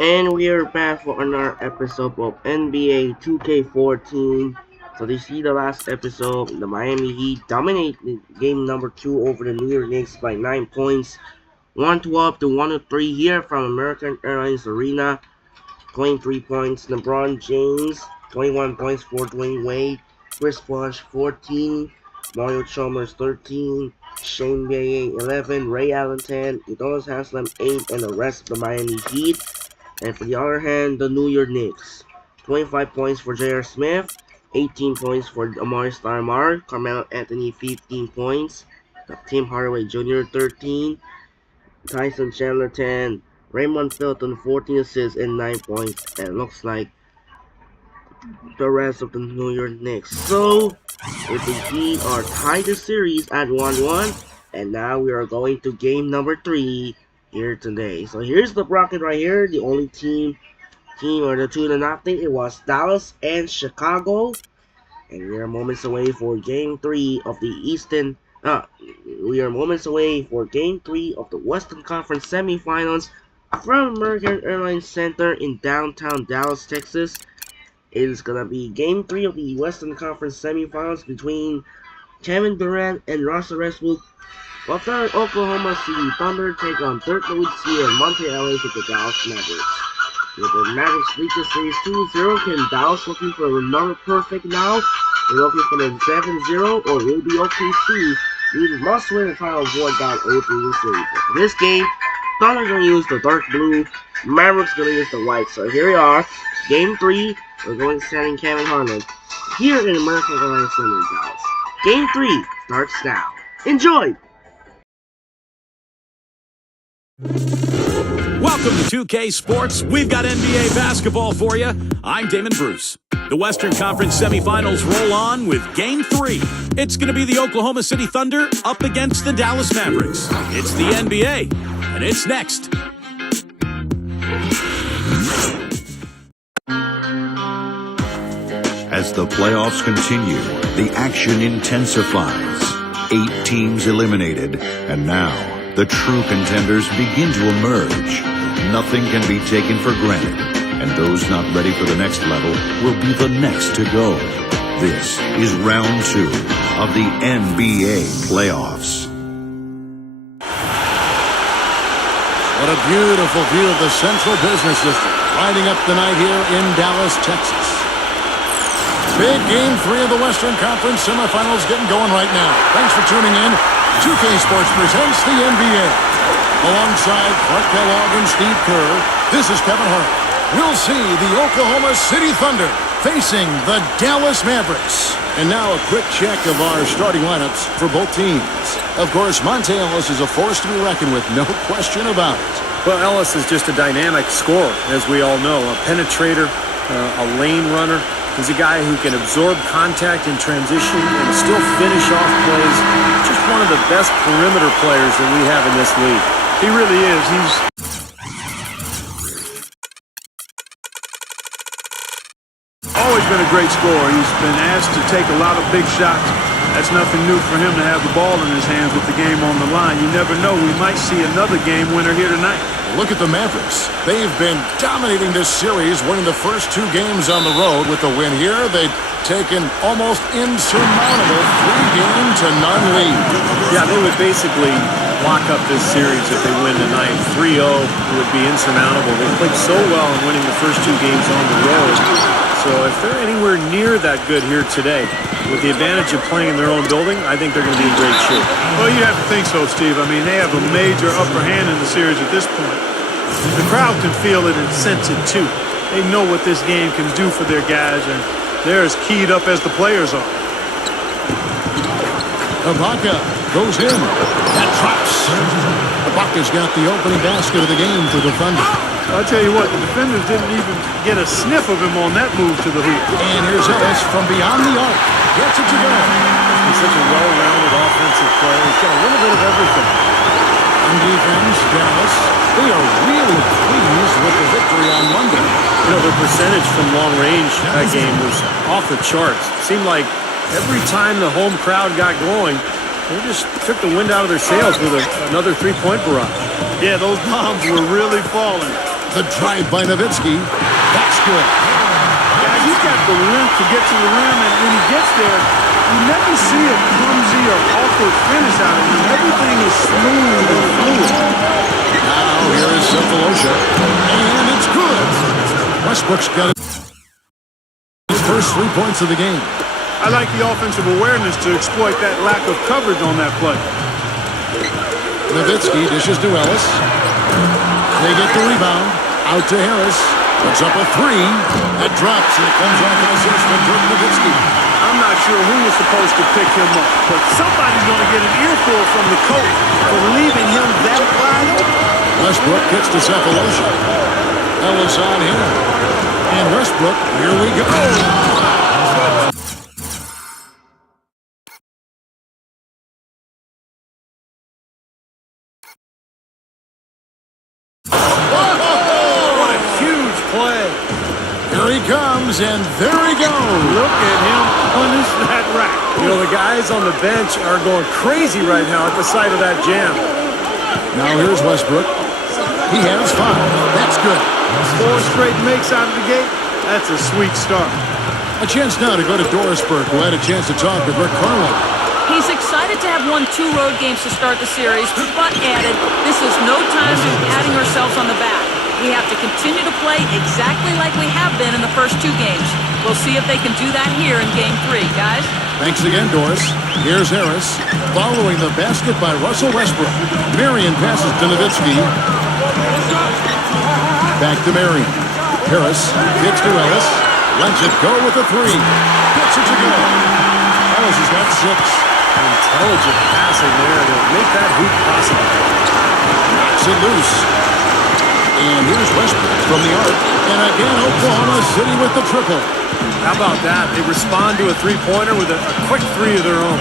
And we are back for another episode of NBA 2K14. So you see the last episode, the Miami Heat dominated game number 2 over the New York Knicks by 9 points. 112 to 103 here from American Airlines Arena. 23 points, LeBron James, 21 points for Dwayne Wade, Chris Bosh 14, Mario Chalmers 13, Shane Bay 11, Ray Allen 10, Udonis Haslem 8, and the rest of the Miami Heat. And for the other hand, the New York Knicks, 25 points for J.R. Smith, 18 points for Amari Stoudemire, Carmelo Anthony 15 points, Tim Hardaway Jr. 13, Tyson Chandler 10, Raymond Felton 14 assists and 9 points, and looks like the rest of the New York Knicks. So, if the Heat are tied the series at 1-1, and now we are going to game number 3 here today. So here's the bracket right here. The only team or the two to not think it was Dallas and Chicago. And we are moments away for game 3 of the Eastern we are moments away for Game 3 of the Western Conference semifinals from American Airlines Center in downtown Dallas, Texas. It is going to be Game 3 of the Western Conference semifinals between Kevin Durant and Russell Westbrook. While third Oklahoma City Thunder take on third Louisiana and Monte Ellis with the Dallas Mavericks. With the Mavericks lead the series 2-0, can Dallas looking for another perfect now? They're looking for the 7-0, or will be OKC? They must win the final avoid down 0-3 the series. For this game, Thunder gonna use the dark blue, Mavericks gonna use the white. So here we are, Game 3. We're going to stand in Kevin Harlan here in American Airlines Center in Dallas. Game 3 starts now. Enjoy! Welcome to 2K Sports. We've got NBA basketball for you. I'm Damon Bruce. The Western Conference semifinals roll on with Game 3. It's going to be the Oklahoma City Thunder up against the Dallas Mavericks. It's the NBA, and it's next. As the playoffs continue, the action intensifies. 8 teams eliminated, and now the true contenders begin to emerge. Nothing can be taken for granted, and those not ready for the next level will be the next to go. This is round 2 of the NBA playoffs. What a beautiful view of the Central Business District, lighting up the night here in Dallas, Texas. Big Game 3 of the Western Conference semifinals getting going right now. Thanks for tuning in. 2K Sports presents the NBA. Alongside Clark Kellogg and Steve Kerr, this is Kevin Hart. We'll see the Oklahoma City Thunder facing the Dallas Mavericks. And now a quick check of our starting lineups for both teams. Of course, Monte Ellis is a force to be reckoned with, no question about it. Well, Ellis is just a dynamic scorer, as we all know. A penetrator, a lane runner. He's a guy who can absorb contact in transition and still finish off plays. Just one of the best perimeter players that we have in this league. He really is. He's always been a great scorer. He's been asked to take a lot of big shots. That's nothing new for him to have the ball in his hands with the game on the line. You never know. We might see another game winner here tonight. Look at the Mavericks. They've been dominating this series, winning the first 2 games on the road. With the win here, they've taken almost insurmountable 3-0 lead. Yeah, they would basically lock up this series if they win tonight. 3-0 would be insurmountable. They played so well in winning the first 2 games on the road. So if they're anywhere near that good here today, with the advantage of playing in their own building, I think they're going to be in great shape. Well, you have to think so, Steve. I mean, they have a major upper hand in the series at this point. The crowd can feel it and sense it, too. They know what this game can do for their guys, and they're as keyed up as the players are. Ibaka goes in. That drops. Ibaka's got the opening basket of the game for the Thunder. I'll tell you what, the defenders didn't even get a sniff of him on that move to the hoop. And here's Ellis from beyond the arc. Gets it to go. He's such a well-rounded offensive player. He's got a little bit of everything. On defense, Dallas, they are really pleased with the victory on Monday. You know, their percentage from long range that game was off the charts. It seemed like every time the home crowd got going, they just took the wind out of their sails with another three-point barrage. Yeah, those bombs were really falling. The drive by Nowitzki. That's good. Guys, he's got the length to get to the rim, and when he gets there, you never see a clumsy or awkward finish out of him. Everything is smooth and fluid. Now here is Cephalosha, and it's good. Westbrook's got his first 3 points of the game. I like the offensive awareness to exploit that lack of coverage on that play. Nowitzki dishes to Ellis. They get the rebound. Out to Harris. Puts up a three. That drops, and it comes off an assist from Dirk Nowitzki. I'm not sure who was supposed to pick him up, but somebody's going to get an earful from the coach for leaving him that wide open. Westbrook gets to Cephalosha. Ellis on him. And Westbrook, here we go. Here he comes, and there he goes. Look at him punish that rack. You know, the guys on the bench are going crazy right now at the sight of that jam. Now here's Westbrook. He has 5. That's good. 4 straight makes out of the gate. That's a sweet start. A chance now to go to Dorisburg, who had a chance to talk with Rick Carlin. He's excited to have won 2 road games to start the series, but added, this is no time to be patting ourselves on the back. We have to continue to play exactly like we have been in the first 2 games. We'll see if they can do that here in Game 3, guys. Thanks again, Doris. Here's Harris. Following the basket by Russell Westbrook. Marion passes to Nowitzki. Back to Marion. Harris kicks to Ellis. Lets it go with a 3. Gets it to go. Ellis has got 6. Intelligent passing there to make that hoop possible. Knocks it loose. And here's Westbrook from the arc. And again, Oklahoma City with the triple. How about that? They respond to a three-pointer with a quick 3 of their own.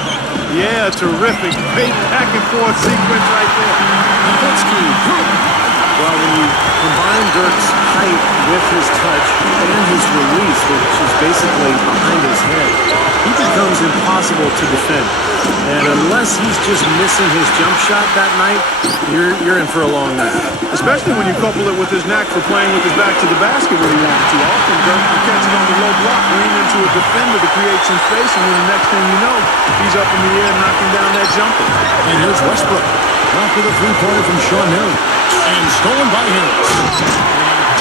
Yeah, terrific. Great back-and-forth sequence right there. Nowitzki, good. Well, when you combine Dirk's height with his touch and his release, which is basically behind his head, he becomes impossible to defend. And unless he's just missing his jump shot that night, you're in for a long night. Especially when you couple it with his knack for playing with his back to the basket when he wants to. Often Dirk will catch it on the low block, lean into a defender to create some space, and then the next thing you know, he's up in the air knocking down that jumper. And here's Westbrook. After the three-pointer from Sean Mary. And stolen by Harris.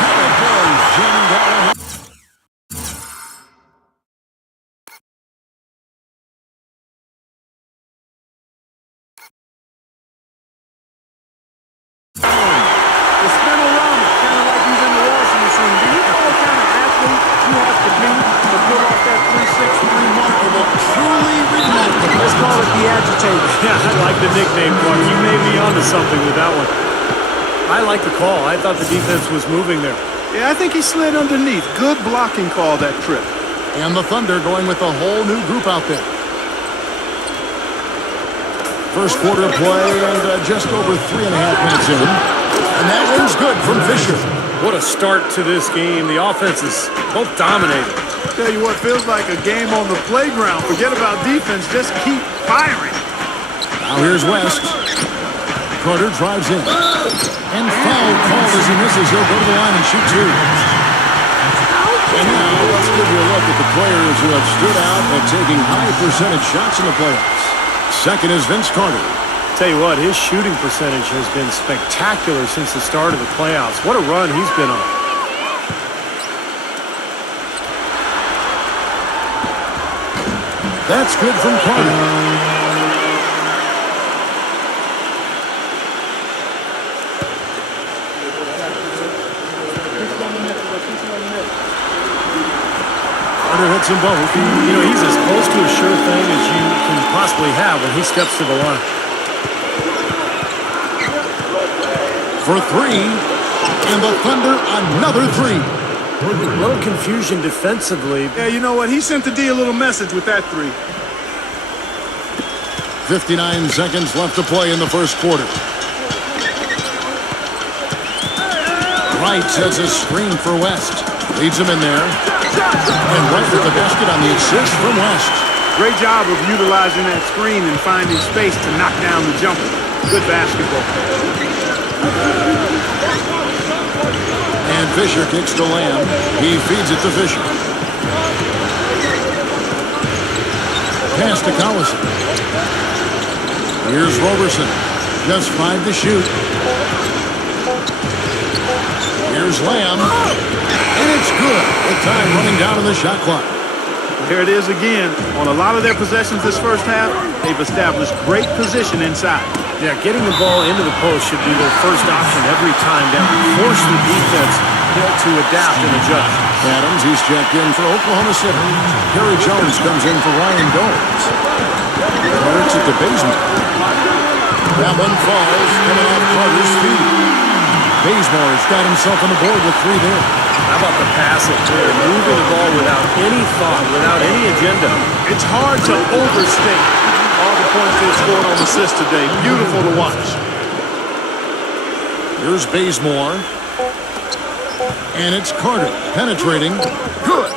Telephone, Jim Gallagher. The spinorama, kind of like he's in the washing machine. Do you know what kind of athlete you have to be to pull off that 3-6 remarkable? Truly remarkable. Let's call it the agitator. Yeah, I like the nickname, Clark. You may be onto something with that one. I like the call. I thought the defense was moving there. Yeah, I think he slid underneath. Good blocking call that trip. And the Thunder going with a whole new group out there. First quarter play and just over 3.5 minutes in. And that one's good from Fisher. What a start to this game. The offense is both dominating. Tell you what, feels like a game on the playground. Forget about defense, just keep firing. Now here's West. Carter drives in. And foul called as he misses. He'll go to the line and shoot 2. And now let's give you a look at the players who have stood out at taking high percentage shots in the playoffs. Second is Vince Carter. Tell you what, his shooting percentage has been spectacular since the start of the playoffs. What a run he's been on. That's good from Carter. Hits them both. You know, he's as close to a sure thing as you can possibly have when he steps to the line. For 3, and the Thunder another 3. A little confusion defensively. Yeah, you know what? He sent the D a little message with that 3. 59 seconds left to play in the first quarter. Wright sets a screen for West. Leads him in there. And right with the basket on the assist from West. Great job of utilizing that screen and finding space to knock down the jumper. Good basketball. And Fisher kicks to Lamb. He feeds it to Fisher. Pass to Collison. Here's Roberson. Just 5 to shoot. Here's Lamb. And it's good with time running down on the shot clock. There it is again. On a lot of their possessions this first half, they've established great position inside. Yeah, getting the ball into the post should be their first option every time. That will force the defense to adapt and adjust. Adams, he's checked in for Oklahoma City. Harry Jones comes in for Ryan Gomes. Carts it to Bazemore. That one falls, coming off Carter's feet. Bazemore's got himself on the board with 3 there. How about the pass it there? Moving the ball without any thought, without any agenda. It's hard to overstate all the points they've scored on assist today. Beautiful to watch. Here's Bazemore. And it's Carter penetrating. Good.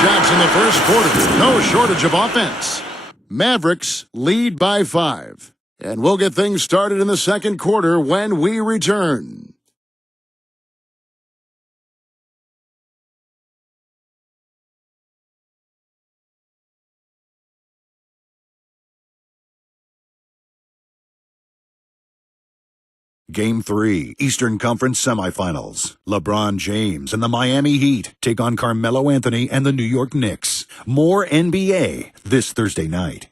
Shots in the first quarter. No shortage of offense. Mavericks lead by 5. And we'll get things started in the second quarter when we return. Game 3, Eastern Conference Semifinals. LeBron James and the Miami Heat take on Carmelo Anthony and the New York Knicks. More NBA this Thursday night.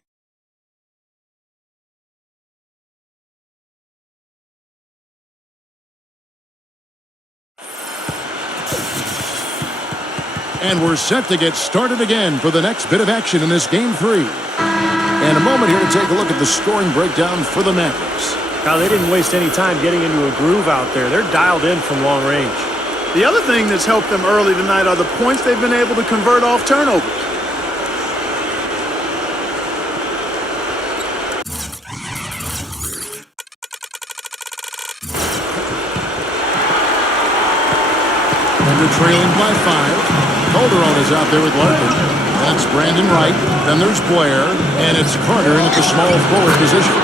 And we're set to get started again for the next bit of action in this Game 3. And a moment here to take a look at the scoring breakdown for the Mavericks. Now, they didn't waste any time getting into a groove out there. They're dialed in from long range. The other thing that's helped them early tonight are the points they've been able to convert off turnovers. And they're trailing by 5. Calderon is out there with Larkin. That's Brandon Wright. Then there's Blair. And it's Carter in at the small forward position.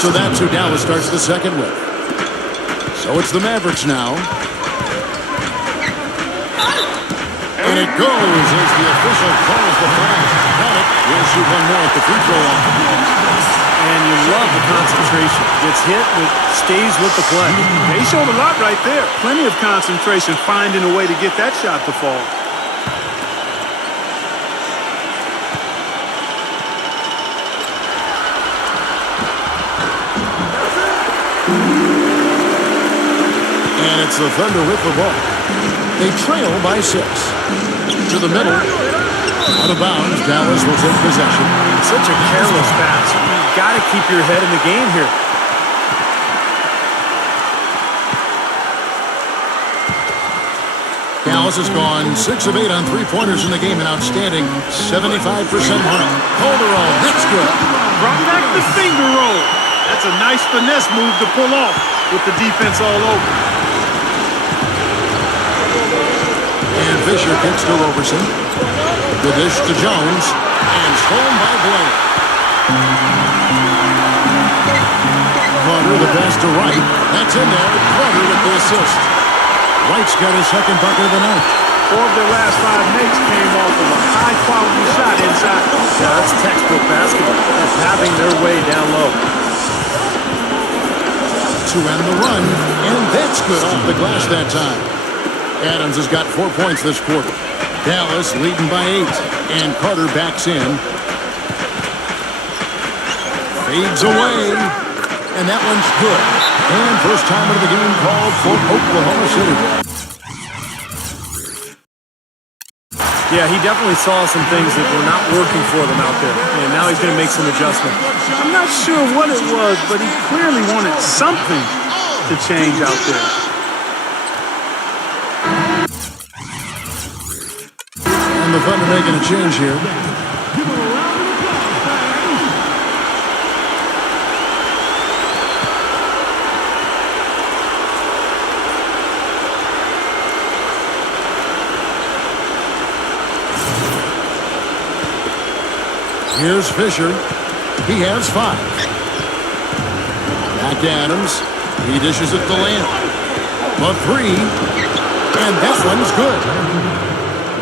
So that's who Dallas starts the second with. So it's the Mavericks now. And it goes as the official calls the foul. Got it. We'll shoot one more at the free throw line. And you love the concentration. Gets hit, but stays with the play. They showed a lot right there. Plenty of concentration, finding a way to get that shot to fall. And it's the Thunder with the ball. They trail by 6. To the middle. Out of bounds. Dallas will take possession. Such a careless pass. You've got to keep your head in the game here. Dallas has gone 6 of 8 on 3-pointers in the game, an outstanding 75% mark. Calderon, that's good. Brought back the finger roll. That's a nice finesse move to pull off with the defense all over. And Fisher kicks to Roberson. The dish to Jones. And stolen by Blair. Carter, the pass to Wright. That's in there. Carter with the assist. Wright's got his second bucket of the night. 4 of their last 5 makes came off of a high-quality shot inside. Yeah, that's textbook basketball. Just having their way down low. To end the run, and that's good off the glass that time. Adams has got 4 points this quarter. Dallas leading by 8, and Carter backs in. Fades away, and that one's good. And first time of the game called for Oklahoma City. Yeah, he definitely saw some things that were not working for them out there, and now he's going to make some adjustments. I'm not sure what it was, but he clearly wanted something to change out there. And the Thunder making a change here. Here's Fisher. He has 5. Back to Adams. He dishes it to Lamb. A 3. And that one's good.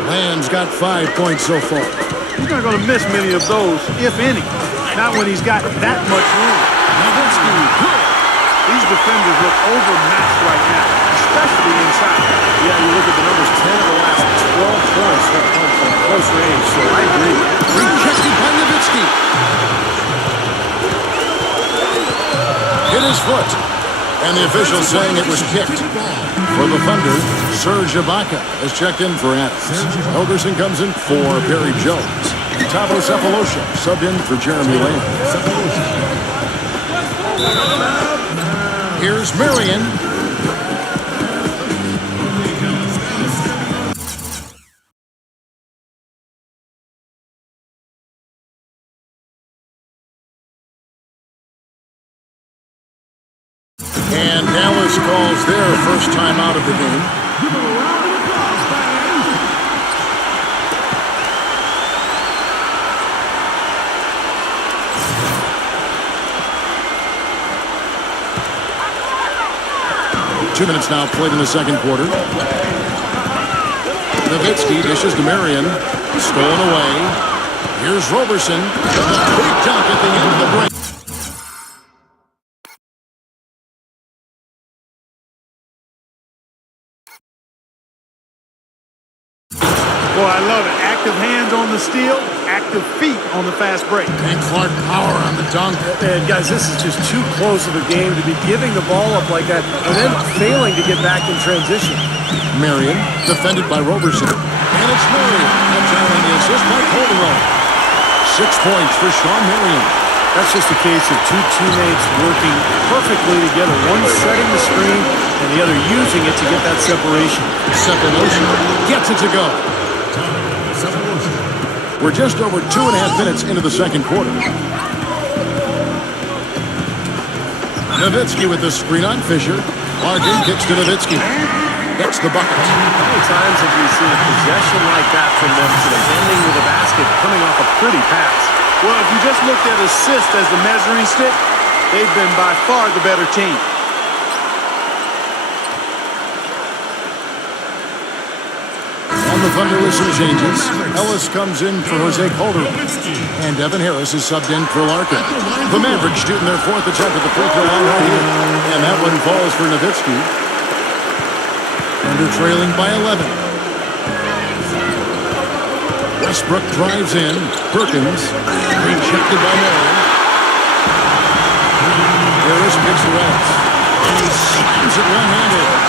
Lamb's got 5 points so far. He's not going to miss many of those, if any. Not when he's got that much room. Mavericks good. These defenders look overmatched right now, especially inside. Yeah, you look at the numbers, 10 of the last 12 points have come from close range, so I agree. Rejected by Nowitzki. Hit his foot. And the official saying it was kicked. For the Thunder, Serge Ibaka has checked in for Adams. Helgerson comes in for Perry Jones. Tavo Cephalosha subbed in for Jeremy Lamb. Here's Marion. And Dallas calls their first time out of the game. 2 minutes now played in the second quarter. Nowitzki dishes to Marion. Stolen away. Here's Roberson. A big dunk at the end of the break. Boy, I love it. Active hands on the steal, active feet on the fast break. And Clark power on the dunk. And guys, this is just too close of a game to be giving the ball up like that and then failing to get back in transition. Marion, defended by Roberson. And it's Marion. Touchdown the assist by Calderon. 6 points for Sean Marion. That's just a case of two teammates working perfectly together. One setting the screen and the other using it to get that separation. Cephalosha gets it to go. We're just over 2.5 minutes into the second quarter. Nowitzki with the screen on Fisher. Larkin kicks to Nowitzki. That's the bucket. How many times have we seen a possession like that from them to the ending with a basket coming off a pretty pass? Well, if you just looked at assist as the measuring stick, they've been by far the better team. On the Thunder with some changes. Ellis comes in for Jose Calderon. And Devin Harris is subbed in for Larkin. The Mavericks shooting their 4th attempt at the free throw line right here. And that one falls for Nowitzki. Thunder trailing by 11. Westbrook drives in. Perkins. Rejected by Marion. Harris picks the rest. And he slams it one-handed.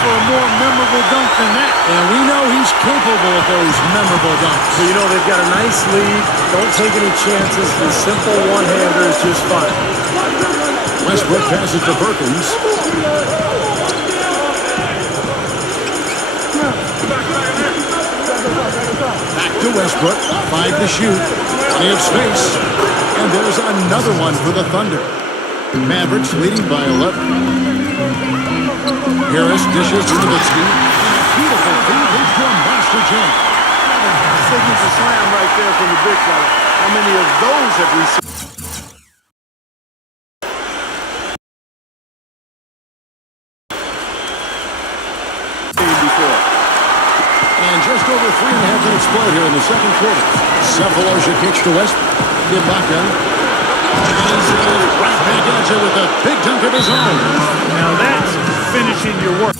For a more memorable dunk than that. And we know he's capable of those memorable dunks. So, you know, they've got a nice lead. Don't take any chances. The simple one-hander is just fine. Westbrook passes to Perkins. Back to Westbrook. 5 to shoot. Plenty of space. And there's another one for the Thunder. Mavericks leading by 11. Harris dishes to Nowitzki. Beautiful feed leads to a monster jam. Signature slam right there from the big fella. How many of those have we seen? Before. And just over 3.5 minutes played here in the second quarter. Cephalosha kicks to Westbrook. Ibaka. And he's right back at you with a big dunk of his own. Now that's finishing your work.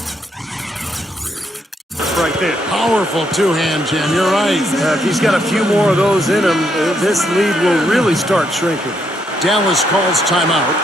Right there. Powerful two-hand jam, you're right. If he's got a few more of those in him, this lead will really start shrinking. Dallas calls timeout.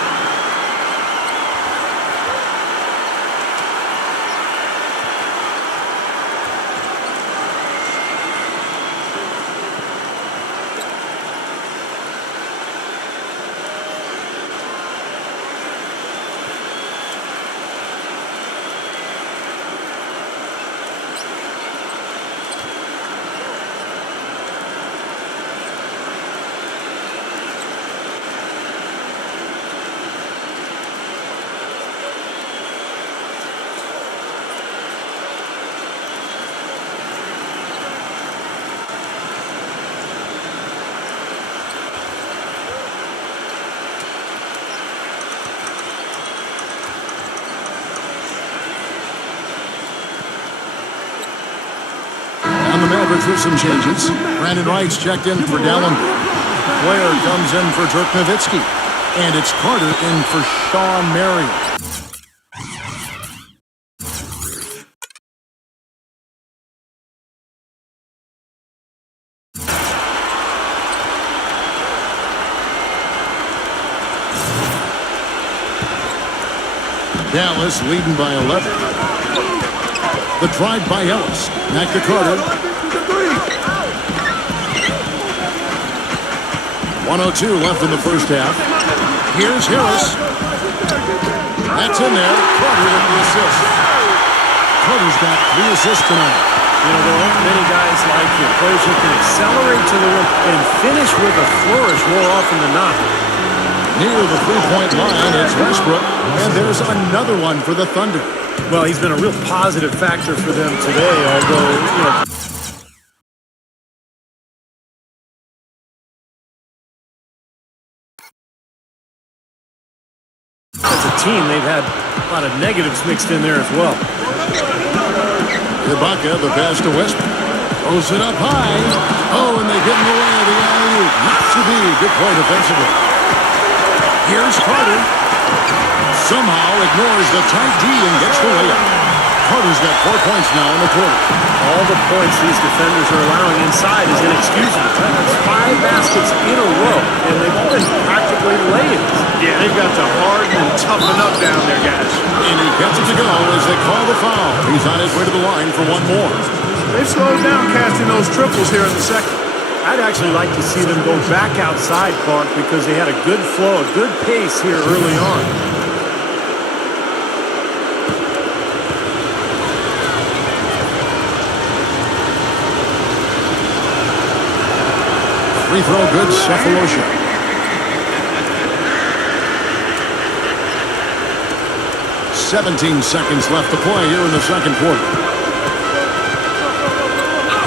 delivered through some changes. Brandon Wright's checked in for Dallenberg. Blair comes in for Dirk Nowitzki. And it's Carter in for Sean Marion. Dallas leading by 11. The drive by Ellis. Back to Carter. 1:02 left in the first half. Here's Harris. That's in there. Carter with the assist. Carter's got 3 assists tonight. You know, there aren't many guys like him. Players who can accelerate to the rim and finish with a flourish more often than not. Near the three-point line, it's Westbrook. And there's another one for the Thunder. Well, he's been a real positive factor for them today, although, you know, as a team, they've had a lot of negatives mixed in there as well. Ibaka, the pass to Westbrook. Throws it up high. Oh, and they get in the way of the alley-oop. Not to be. Good play defensively. Here's Carter. Somehow ignores the tight D and gets the layup. Carter's got 4 points now in the quarter. All the points these defenders are allowing inside is inexcusable. That's 5 baskets in a row, and they've all been practically lay-ins. Yeah, they've got to harden and toughen up down there, guys. And he gets it to go as they call the foul. He's on his way to the line for one more. They've slowed down casting those triples here in the second. I'd actually like to see them go back outside, Clark, because they had a good flow, a good pace here early on. Free throw good, Cephalosha. 17 seconds left to play here in the second quarter.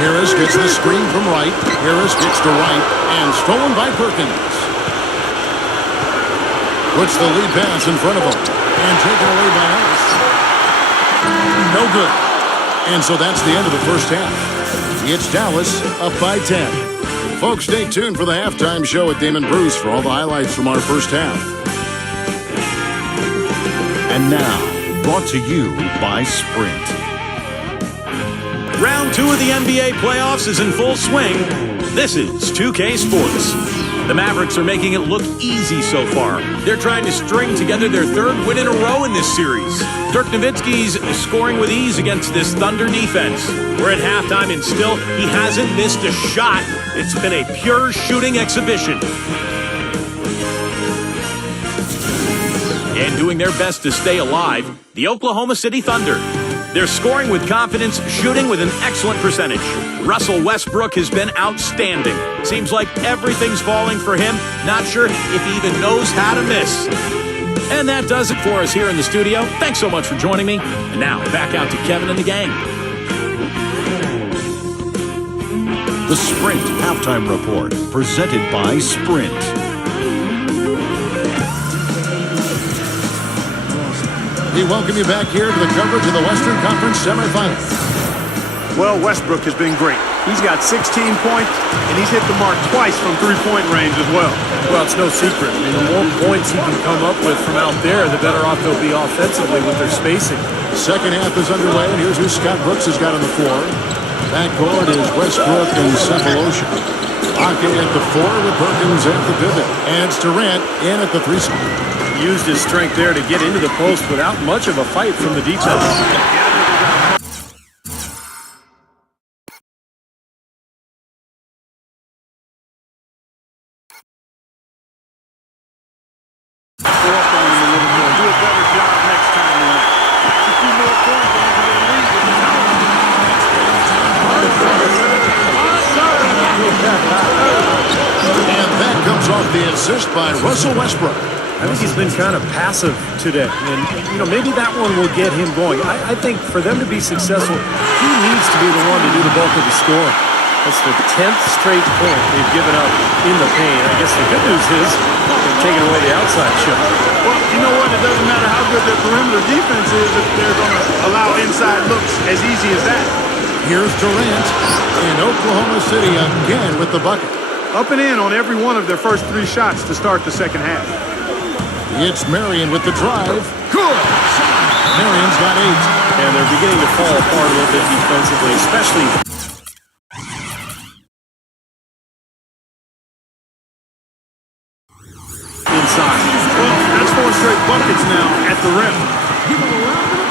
Harris gets the screen from Wright. Harris gets to Wright, and stolen by Perkins. Puts the lead pass in front of him, and taken away by Ellis. No good. And so that's the end of the first half. It's Dallas up by 10. Folks, stay tuned for the halftime show with Damon Bruce for all the highlights from our first half. And now, brought to you by Sprint. Round 2 of the NBA playoffs is in full swing. This is 2K Sports. The Mavericks are making it look easy so far. They're trying to string together their 3rd win in a row in this series. Dirk Nowitzki's scoring with ease against this Thunder defense. We're at halftime and still he hasn't missed a shot. It's been a pure shooting exhibition. And doing their best to stay alive, the Oklahoma City Thunder. They're scoring with confidence, shooting with an excellent percentage. Russell Westbrook has been outstanding. Seems like everything's falling for him. Not sure if he even knows how to miss. And that does it for us here in the studio. Thanks so much for joining me. And now, back out to Kevin and the gang. The Sprint Halftime Report, presented by Sprint. We welcome you back here to the coverage of the Western Conference semifinals. Well, Westbrook has been great. He's got 16 points, and he's hit the mark twice from three-point range as well. Well, it's no secret. I mean, the more points he can come up with from out there, the better off they'll be offensively with their spacing. Second half is underway, and here's who Scott Brooks has got on the floor. Backcourt is Westbrook and Cephalosha. Locking at the 4 with Perkins at the pivot. And it's Durant in at the 3 spot. Used his strength there to get into the post without much of a fight from the defense. And that comes off the assist by Russell Westbrook. I think he's been kind of passive today, and maybe that one will get him going. I think for them to be successful, he needs to be the one to do the bulk of the scoring. That's the 10th straight point they've given up in the paint. I guess the good news is they're taking away the outside shot. Well, you know what? It doesn't matter how good their perimeter defense is if they're going to allow inside looks as easy as that. Here's Durant, and Oklahoma City again with the bucket. Up and in on every one of their first 3 shots to start the second half. It's Marion with the drive. Good! Marion's got 8. And they're beginning to fall apart a little bit defensively, especially inside. Well, that's 4 straight buckets now at the rim.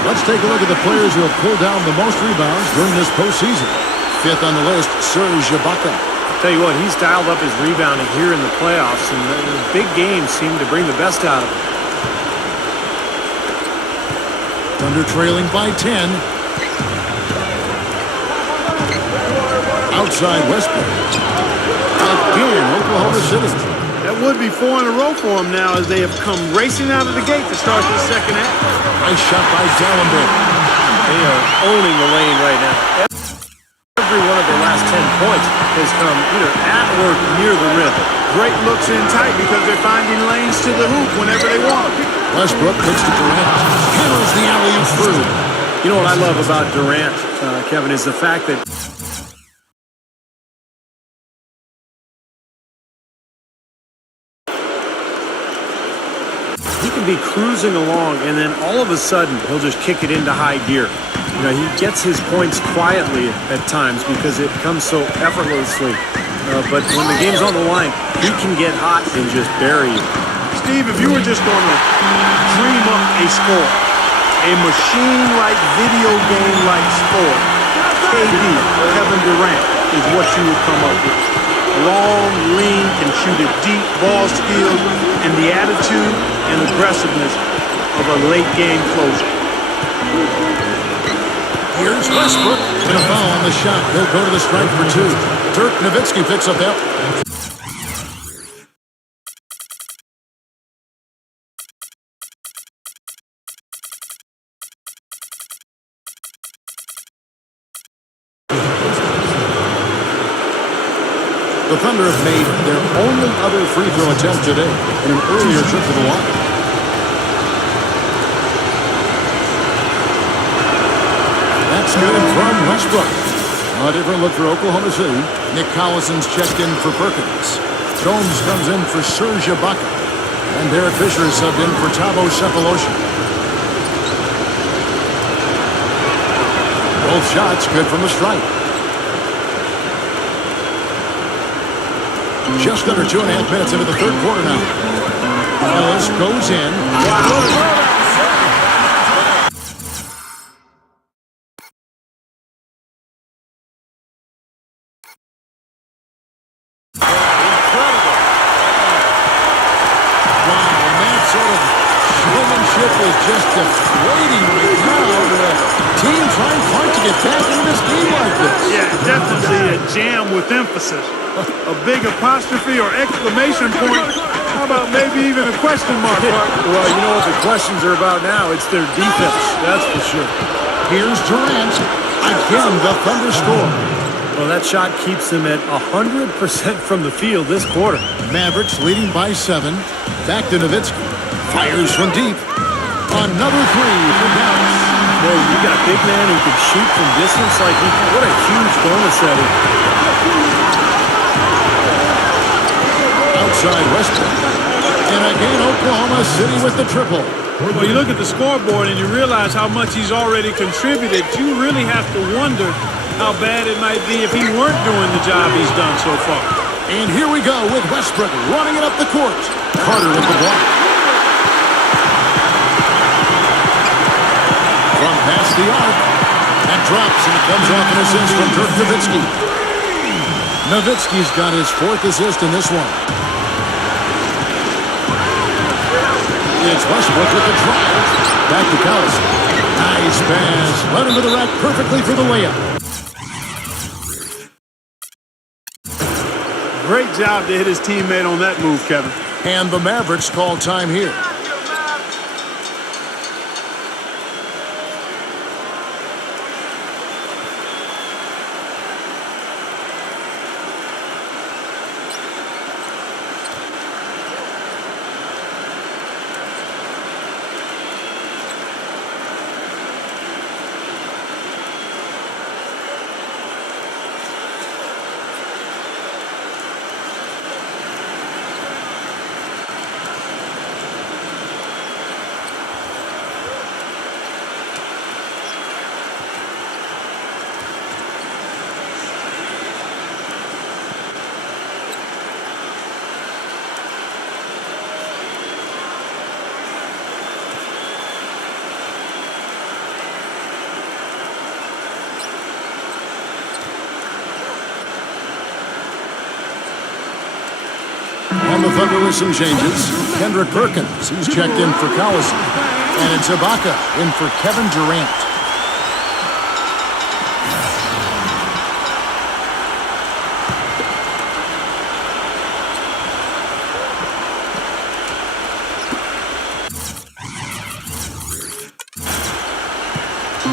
Let's take a look at the players who have pulled down the most rebounds during this postseason. 5th on the list, Serge Ibaka. Tell you what, he's dialed up his rebounding here in the playoffs, and the big games seem to bring the best out of him. Thunder trailing by 10. Outside Westbrook. Again, Oklahoma City. That would be 4 in a row for them now as they have come racing out of the gate to start the second half. Nice shot by Dallenberg. They are owning the lane right now. Every one of their last 10 points has come either at or near the rim. Great looks in tight because they're finding lanes to the hoop whenever they want. Westbrook kicks to Durant. Hammers the alley-oop through. You know what I love about Durant, Kevin, is the fact that he can be cruising along, and then all of a sudden, he'll just kick it into high gear. You know, he gets his points quietly at times because it comes so effortlessly. But when the game's on the line, he can get hot and just bury you. Steve, if you were just going to dream up a score, a machine-like, video game-like score, KD, Kevin Durant, is what you would come up with. Long, lean, can shoot it deep, ball skills, and the attitude and aggressiveness of a late-game closer. Here's Westbrook. And a foul on the shot. He'll go to the strike for 2. Dirk Nowitzki picks up that. The Thunder have made their only other free throw attempt today in an earlier trip to the line. That's good from Westbrook. A different look for Oklahoma City. Nick Collison's checked in for Perkins. Jones comes in for Serge Ibaka. And Derek Fisher is subbed in for Thabo Sefolosha. Both shots good from the stripe. Just under 2.5 minutes into the third quarter now. Ellis goes in. Wow. Is just deflating right now. The team trying hard to get back into this game like this. Yeah, definitely a jam with emphasis. A big apostrophe or exclamation point. How about maybe even a question mark? Well, you know what the questions are about now? It's their defense, that's for sure. Here's Durant. Again, the Thunder score. Well, that shot keeps them at 100% from the field this quarter. Mavericks leading by 7. Back to Nowitzki. Fires from deep. Another 3 for Dallas. Boy, you got a big man who can shoot from distance like he can. What a huge bonus that is. Outside Westbrook. And again, Oklahoma City with the triple. Well, you look at the scoreboard and you realize how much he's already contributed. You really have to wonder how bad it might be if he weren't doing the job he's done so far. And here we go with Westbrook running it up the court. Carter with the block. From past the arc. That drops, and it comes off an assist from Dirk Nowitzki. Nowitzki's got his 4th assist in this one. It's Westbrook with the drive. Back to Collison. Nice pass. Led into the rack perfectly for the layup. Great job to hit his teammate on that move, Kevin. And the Mavericks call time here. On the Thunder with some changes. Kendrick Perkins, he's checked in for Collison. And it's Ibaka in for Kevin Durant.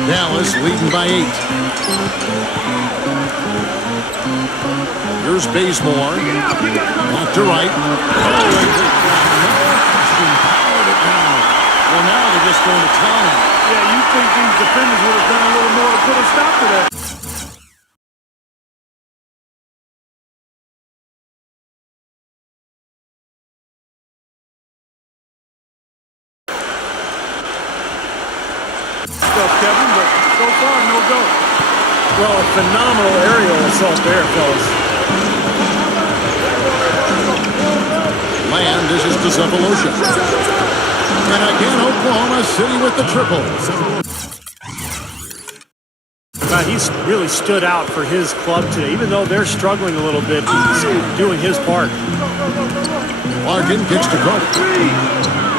Dallas leading by 8. Here's Bazemore. Back to right. Well, now they're just going to town. Yeah, you think these defenders would have done a little more to put a stop to that. Kevin, but so far, no go. Well, a phenomenal aerial assault there, fellas. Land dishes to Zavalosha. And again, Oklahoma City with the triple. He's really stood out for his club today. Even though they're struggling a little bit, he's doing his part. Larkin kicks to Carter.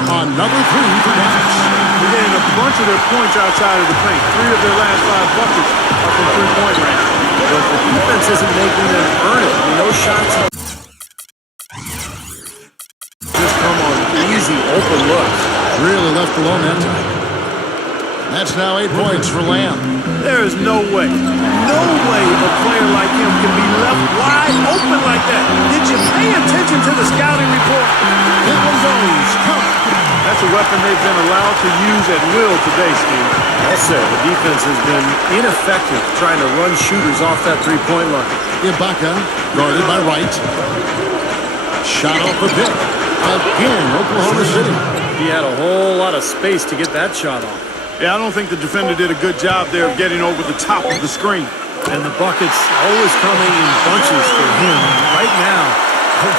Another 3 for Dallas. They're getting a bunch of their points outside of the paint. 3 of their last 5 buckets are from three-point range. But the defense isn't making them earn it. I mean, those shots just come on easy, open looks. Really left alone that time. That's now 8 points for Lamb. There is no way a player like him can be left wide open like that. Did you pay attention to the scouting report? That one goes. Come. That's a weapon they've been allowed to use at will today, Steve. I'll say the defense has been ineffective trying to run shooters off that three-point line. Ibaka, guarded by Wright. Shot off the pick. Again, Oklahoma City. He had a whole lot of space to get that shot off. Yeah, I don't think the defender did a good job there of getting over the top of the screen. And the buckets always coming in bunches for him. Right now,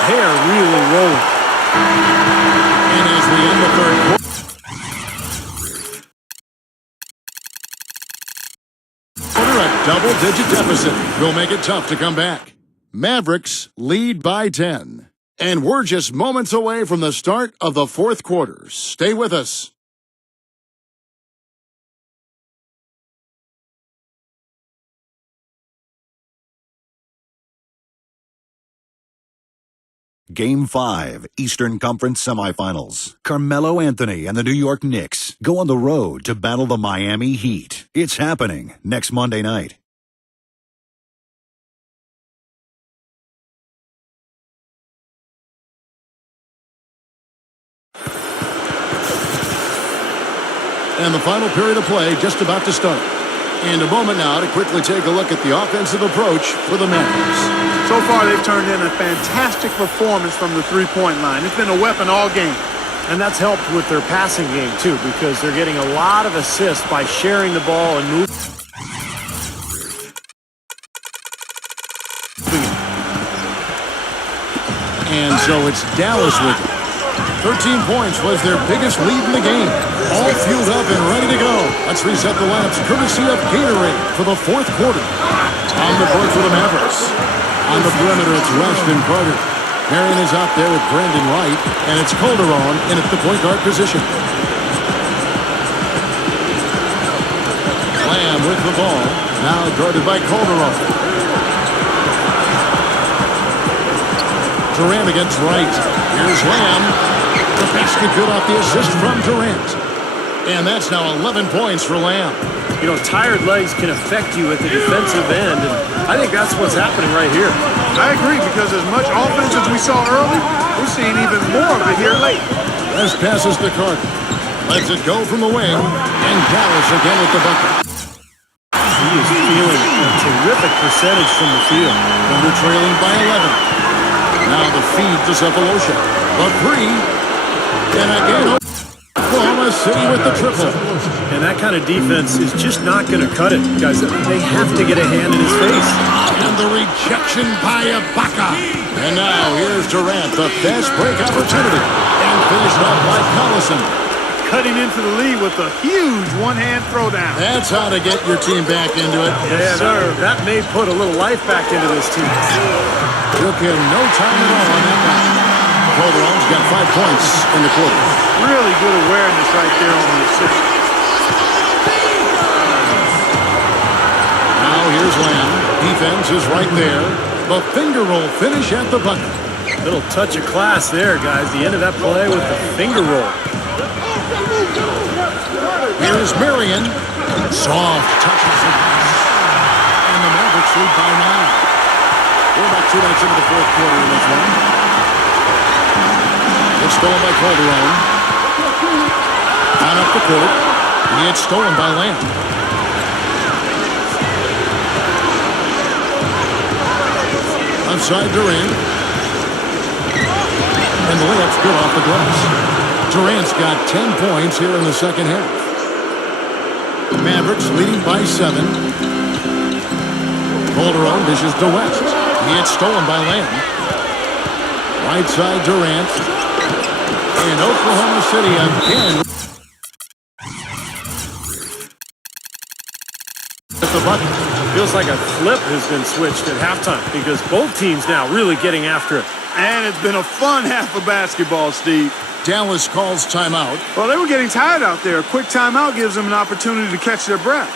they are really rolling. And as we end the third quarter, a double-digit deficit will make it tough to come back. Mavericks lead by 10. And we're just moments away from the start of the fourth quarter. Stay with us. Game 5, Eastern Conference Semifinals. Carmelo Anthony and the New York Knicks go on the road to battle the Miami Heat. It's happening next Monday night. And the final period of play just about to start. And a moment now to quickly take a look at the offensive approach for the Mavericks. So far, they've turned in a fantastic performance from the three-point line. It's been a weapon all game. And that's helped with their passing game, too, because they're getting a lot of assists by sharing the ball and moving. And so it's Dallas with it. 13 points was their biggest lead in the game. All fueled up and ready to go. Let's reset the lineups courtesy of Gatorade for the fourth quarter. On the board for the Mavericks. On the perimeter, it's West and Carter. Marion is out there with Brandon Wright, and it's Calderon in at the point guard position. Lamb with the ball, now guarded by Calderon. Durant against Wright. Here's Lamb. The basket good off the assist from Durant. And that's now 11 points for Lamb. You know, tired legs can affect you at the defensive end, and I think that's what's happening right here. I agree, because as much offense as we saw early, we're seeing even more of it here late. West passes to Carter. Lets it go from the wing, and Dallas again with the bucket. He is feeling a terrific percentage from the field. Thunder trailing by 11. Now the feed to Zavalosha. The three, and again Oklahoma City with the triple. And that kind of defense is just not going to cut it, guys. They have to get a hand in his face. And the rejection by Ibaka. And now here's Durant, the fast break opportunity. And finished off by Collison. Cutting into the lead with a huge one-hand throwdown. That's how to get your team back into it. Yes, sir. That may put a little life back into this team. Took him no time at all on that one. got 5 points in the quarter. Really good awareness right there on the assist. Now here's Lamb. Defense is right there. The finger roll finish at the bucket. Little touch of class there, guys. The end of that play with the finger roll. Here's Marion. Soft touches the pass. And the Mavericks lead by 9. We're about 2 minutes into the fourth quarter in this one. It's stolen by Calderon. On up the court. It's stolen by Lamb. Outside Durant. And the layup's good off the glass. Durant's got 10 points here in the second half. Mavericks leading by 7. Calderon dishes to West. It's stolen by Lamb. Right side Durant. And Oklahoma City again. At the bucket. Feels like a flip has been switched at halftime because both teams now really getting after it. And it's been a fun half of basketball, Steve. Dallas calls timeout. Well, they were getting tired out there. A quick timeout gives them an opportunity to catch their breath.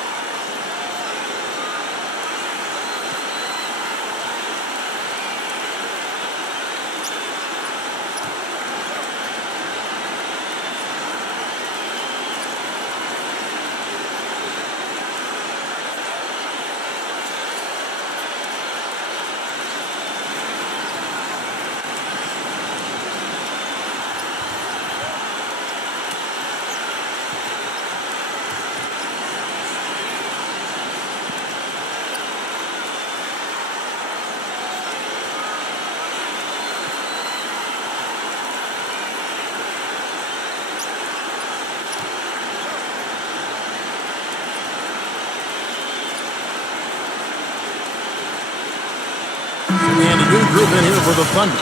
And a new group in here for the Thunder.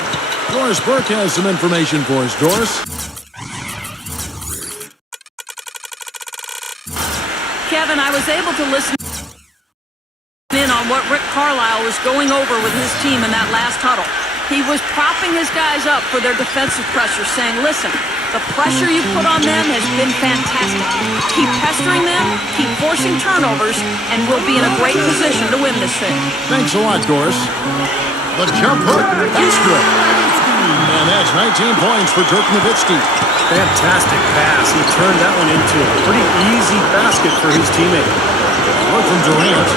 Doris Burke has some information for us. Doris? Kevin, I was able to listen in on what Rick Carlisle was going over with his team in that last huddle. He was propping his guys up for their defensive pressure, saying, listen, the pressure you put on them has been fantastic. Keep pestering them, keep forcing turnovers, and we'll be in a great position to win this thing. Thanks a lot, Doris. The jump hook is good. And that's 19 points for Dirk Nowitzki. Fantastic pass. He turned that one into a pretty easy basket for his teammate. One from Durant.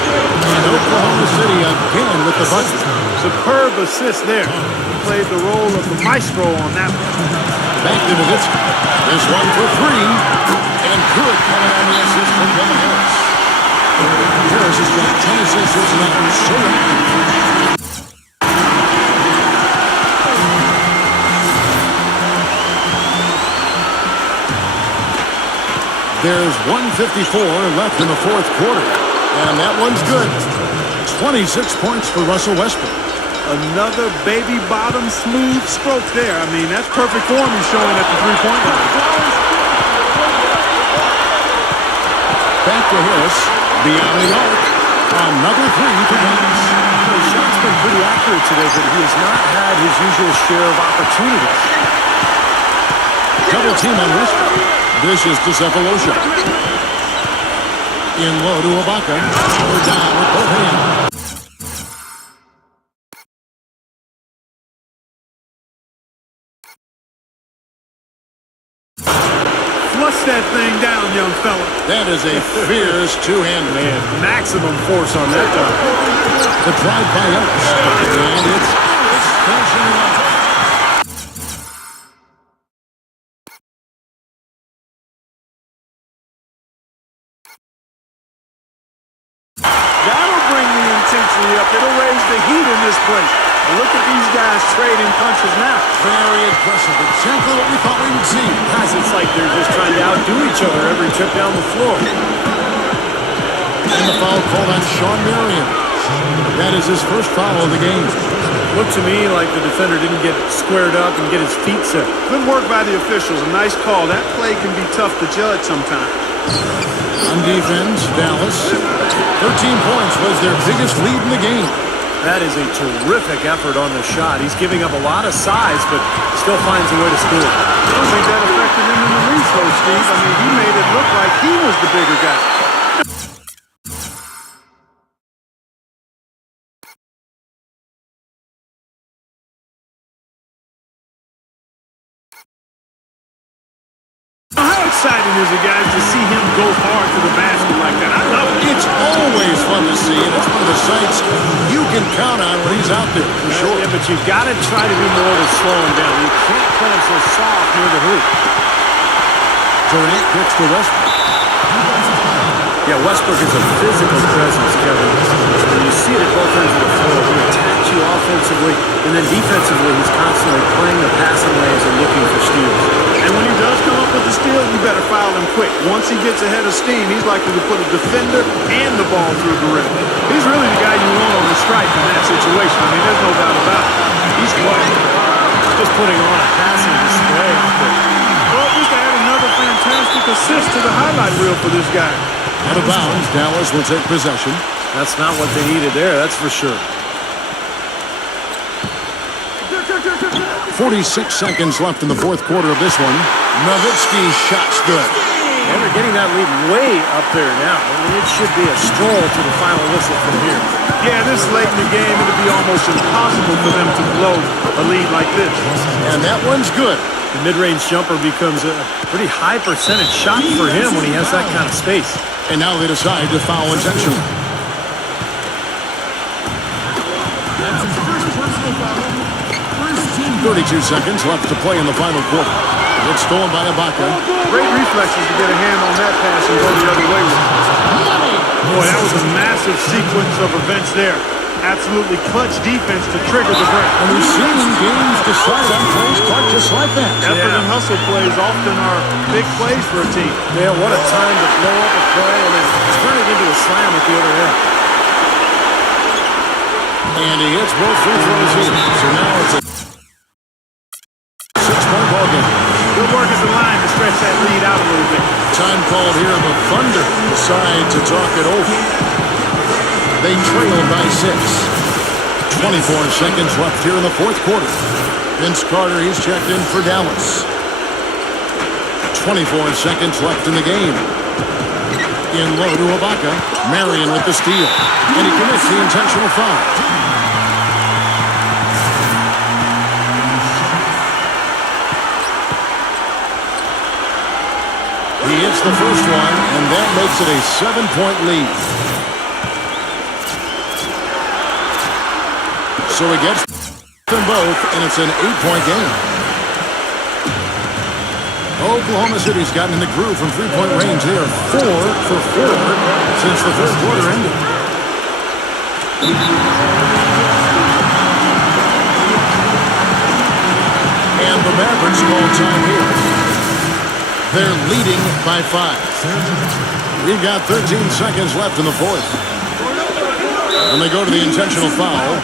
And Oklahoma City again with the bucket. Superb assist there. He played the role of the maestro on that one. Back to Nowitzki. This one for 3. And good coming on the assist from Kevin Harris. Harris has got 10 assists now. So active. There's 1:54 left in the fourth quarter. And that one's good. 26 points for Russell Westbrook. Another baby bottom smooth stroke there. I mean, that's perfect form he's showing at the three-point line. Back to Harris. Beyond the arc. Another 3 for Dallas. His shot's been pretty accurate today, but he has not had his usual share of opportunities. Double team on Westbrook. Dishes to Cephalosha. In low to Ibaka. We're down with both hands. Flush that thing down, young fella. That is a fierce two-hand man. Maximum force on that dunk. The drive by Ellis. And it's Ellis finishing it off. Up. It'll raise the heat in this place. And look at these guys trading punches now. Very impressive. Exactly what we thought we would see. Guys, it's like they're just trying to outdo each other every trip down the floor. And the foul called on Sean Marion. That is his first foul of the game. Looked to me like the defender didn't get squared up and get his feet set. Good work by the officials. A nice call. That play can be tough to judge sometimes. On defense, Dallas. 13 points was their biggest lead in the game. That is a terrific effort on the shot. He's giving up a lot of size, but still finds a way to score. I don't think that affected him in the least, though, Steve. I mean, he made it look like he was the bigger guy. How exciting is it, guys, to see him go hard to the basket like that? I love it. It's always fun to see, and it's one of the sights you can count on when he's out there, for sure. Yeah, but you've got to try to do more to slow him down. You can't play him so soft near the hoop. Durant picks to Westbrook. Yeah, Westbrook is a physical presence, Kevin. And you see it at both ends of the floor. He attacks you offensively, and then defensively, he's constantly playing the passing lanes and looking for steals. And when he does come up with the steal, you better foul him quick. Once he gets ahead of steam, he's likely to put a defender and the ball through the rim. He's really the guy you want on the strike in that situation. I mean, there's no doubt about it. He's clutch. Just putting on a passing display out there. Well, just add another fantastic assist to the highlight reel for this guy. Out of bounds, Dallas will take possession. That's not what they needed there, that's for sure. 46 seconds left in the fourth quarter of this one. Nowitzki's shot's good. And they're getting that lead way up there now. I mean, it should be a stroll to the final whistle from here. Yeah, this late in the game, it'll be almost impossible for them to blow a lead like this. And that one's good. The mid-range jumper becomes a pretty high percentage shot for him when he has that kind of space. And now they decide to foul intentionally. 32 seconds left to play in the final quarter. It's stolen by Ibaka. Great reflexes to get a hand on that pass and go the other way with it. Boy, that was a massive sequence of events there. Absolutely clutch defense to trigger the break. And we've seen games decide on plays quite just like that. Effort and hustle plays often are big plays for a team. Yeah, what a time to blow up a play and then turn it into a slam at the other end. And he hits both free throws here. So now it's a 6-point ball game. Good work at the line to stretch that lead out a little bit. Time called here. The Thunder decide to talk it over. They trail by 6. 24 seconds left here in the fourth quarter. Vince Carter, he's checked in for Dallas. 24 seconds left in the game. In low to Ibaka. Marion with the steal. And he commits the intentional foul. He hits the first one, and that makes it a 7-point lead. So he gets them both, and it's an 8-point game. Oklahoma City's gotten in the groove from three-point range. They are 4 for 4 since the third quarter ended. And the Mavericks call time here. They're leading by 5. We've got 13 seconds left in the fourth. And they go to the intentional foul.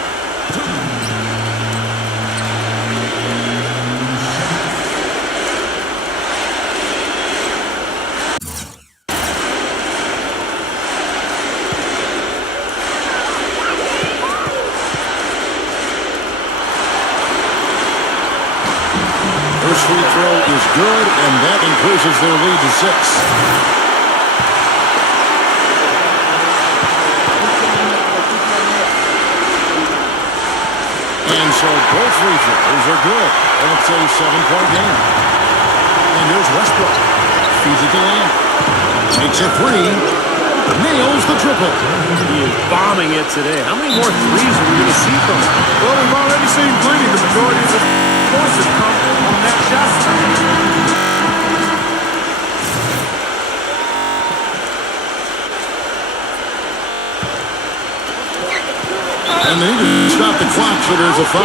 First free throw is good, and that increases their lead to 6. And so both free throws are good. And it's a 7-point game. And here's Westbrook. Feeds it to Lamb. Takes a 3. Nails the triple. He is bombing it today. How many more threes are we going to see from him? Well, we've already seen plenty. The majority of the points have come on that shot. And they need to stop the clock, so there's a foul.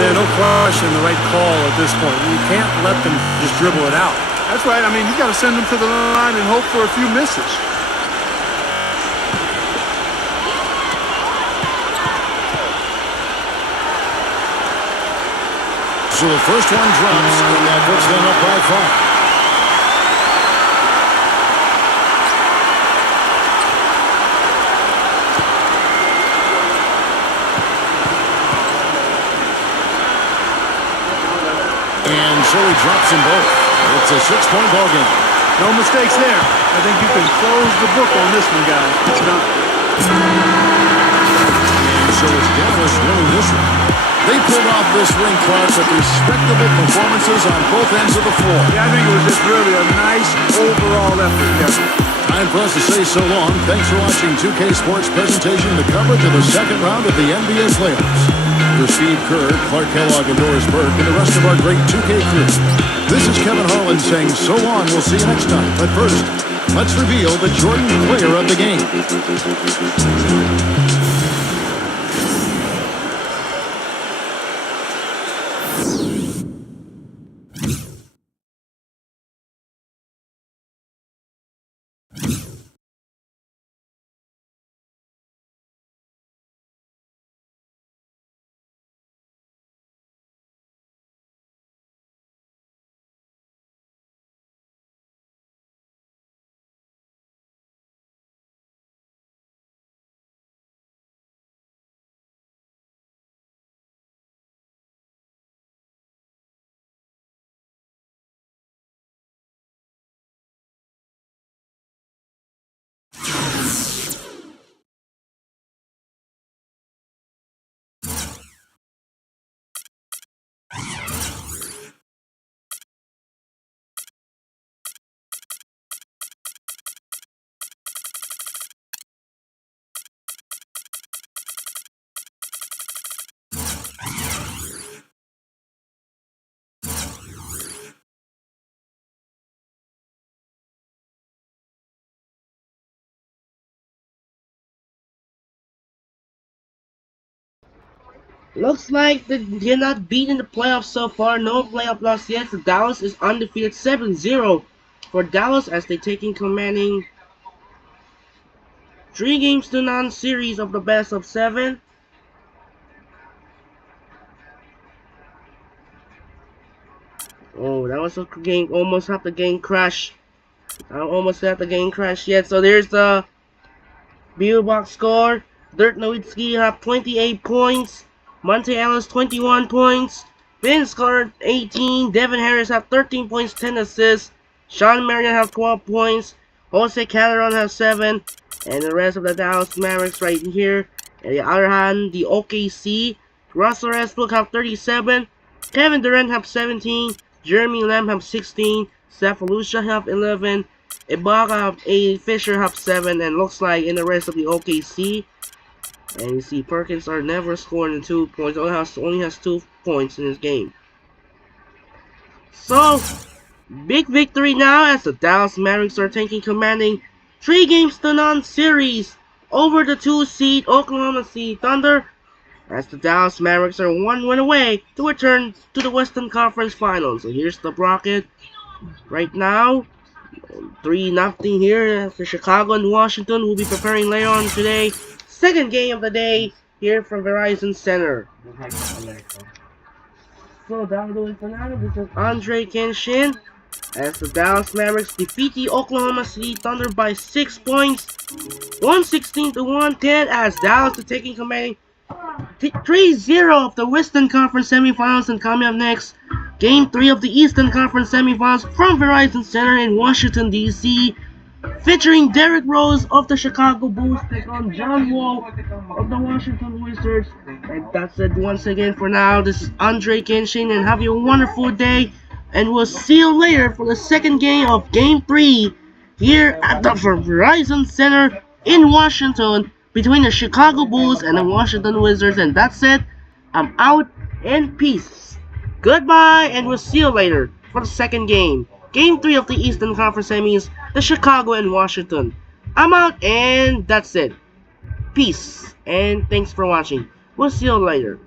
Yeah, no question, the right call at this point. You can't let them just dribble it out. That's right. I mean, you got to send them to the line and hope for a few misses. So the first one drops, and that puts them up by 5. And so he drops them both. It's a 6-point ball game. No mistakes there. I think you can close the book on this one, guys. It's done. And so it's Dallas winning this one. They pulled off this ring, Clark, with respectable performances on both ends of the floor. Yeah, I think it was just really a nice overall effort, Kevin. Time for us to say so long. Thanks for watching 2K Sports' presentation of the coverage of the second round of the NBA playoffs. For Steve Kerr, Clark Kellogg, and Doris Burke, and the rest of our great 2K crew, this is Kevin Harlan saying so long. We'll see you next time. But first, let's reveal the Jordan player of the game. Looks like they're not beaten the playoffs so far. No playoff loss yet. So Dallas is undefeated 7-0 for Dallas as they taking commanding 3-0 series of the best of 7. Oh, that was a game. Almost have the game crash. I almost have the game crash yet. So there's the Bill box score. Dirk Nowitzki have 28 points. Monte Ellis 21 points. Vince scored 18. Devin Harris have 13 points, 10 assists. Sean Marion have 12 points. Jose Calderon have 7. And the rest of the Dallas Mavericks right here. On the other hand, the OKC. Russell Westbrook have 37. Kevin Durant have 17. Jeremy Lamb have 16. Steph Lucia have 11. Ibaka have 8. Fisher have 7. And looks like in the rest of the OKC. And you see Perkins are never scoring 2 points. Only has 2 points in this game. So, big victory now as the Dallas Mavericks are taking commanding 3-0 series over the 2 seed Oklahoma City Thunder. As the Dallas Mavericks are 1 win away to return to the Western Conference Finals. So here's the bracket right now. 3-0 here. The Chicago and Washington will be preparing later on today. Second game of the day here from Verizon Center. So that'll do it for now. This is Andre Kenshin as the Dallas Mavericks defeat the Oklahoma City Thunder by 6 points, 116 to 110, as Dallas is taking commanding 3-0 of the Western Conference Semifinals. And coming up next, Game 3 of the Eastern Conference Semifinals from Verizon Center in Washington, D.C., featuring Derrick Rose of the Chicago Bulls take on John Wall of the Washington Wizards. And that's it once again for now. This is Andre Kenshin, and have a wonderful day. And we'll see you later for the second game of Game 3 here at the Verizon Center in Washington between the Chicago Bulls and the Washington Wizards. And that's it. I'm out and peace. Goodbye, and we'll see you later for the second game. Game 3 of the Eastern Conference Semis, the Chicago and Washington. I'm out, and that's it. Peace, and thanks for watching. We'll see you later.